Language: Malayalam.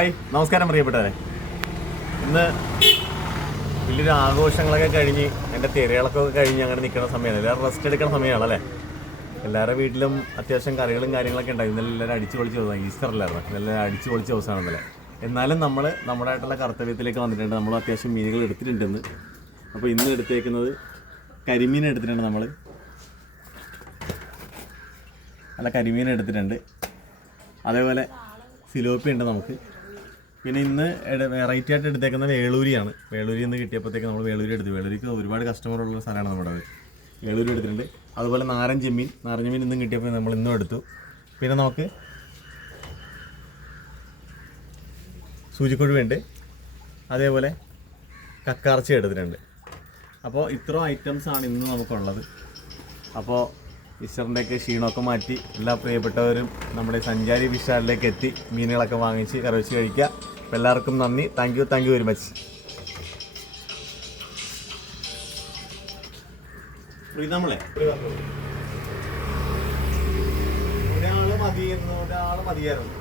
ഹായ്, നമസ്കാരം പ്രിയപ്പെട്ടവരെ. ഇന്ന് വലിയൊരു ആഘോഷങ്ങളൊക്കെ കഴിഞ്ഞ് എൻ്റെ തിരകളൊക്കെ കഴിഞ്ഞ് അങ്ങനെ നിൽക്കുന്ന സമയമാണ്. എല്ലാവരും റെസ്റ്റ് എടുക്കുന്ന സമയമാണല്ലേ. എല്ലാവരുടെ വീട്ടിലും അത്യാവശ്യം കറികളും കാര്യങ്ങളൊക്കെ ഉണ്ടായി. ഇന്നലെ എല്ലാവരും അടിച്ചു പൊളിച്ച ദിവസമാണ്, ഈസ്റ്റർ അല്ലായിരുന്നു. ഇന്നെല്ലാം അടിച്ചു പൊളിച്ച ദിവസമാണ് ഇന്നലെ. എന്നാലും നമ്മൾ നമ്മുടേതായിട്ടുള്ള കർത്തവ്യത്തിലേക്ക് വന്നിട്ടുണ്ട്. നമ്മൾ അത്യാവശ്യം മീനുകൾ എടുത്തിട്ടുണ്ടെന്ന്. അപ്പോൾ ഇന്ന് എടുത്തേക്കുന്നത് കരിമീൻ എടുത്തിട്ടുണ്ട്. നമ്മൾ നല്ല കരിമീൻ എടുത്തിട്ടുണ്ട്. അതേപോലെ സിലോപ്പി ഉണ്ട് നമുക്ക്. പിന്നെ ഇന്ന് വെറൈറ്റി ആയിട്ട് എടുത്തേക്കുന്നത് വേളൂരിയാണ്. വേളൂരി ഇന്ന് കിട്ടിയപ്പോഴത്തേക്ക് നമ്മൾ വേളൂരി എടുത്തു. വേളൂരിക്ക് ഒരുപാട് കസ്റ്റമറുള്ള സ്ഥലമാണ് നമ്മുടെ അത്. വേളൂരി എടുത്തിട്ടുണ്ട്. അതുപോലെ നാരൻ ചെമ്മീൻ ഇന്നും കിട്ടിയപ്പോൾ നമ്മൾ ഇന്നും എടുത്തു. പിന്നെ നമുക്ക് സൂചിക്കൊഴുവുണ്ട്, അതേപോലെ കക്കാർച്ചി എടുത്തിട്ടുണ്ട്. അപ്പോൾ ഇത്രയും ഐറ്റംസാണ് ഇന്ന് നമുക്കുള്ളത്. അപ്പോൾ ഈസ്റ്ററിൻ്റെയൊക്കെ ക്ഷീണമൊക്കെ മാറ്റി എല്ലാ പ്രിയപ്പെട്ടവരും നമ്മുടെ സഞ്ചാരി വിശാലിലേക്ക് എത്തി മീനുകളൊക്കെ വാങ്ങിച്ച് കറി വെച്ച് കഴിക്കുക. അപ്പോൾ എല്ലാവർക്കും നന്ദി. Thank you very much. നമ്മളെ ഒരാൾ മതിയായിരുന്നു.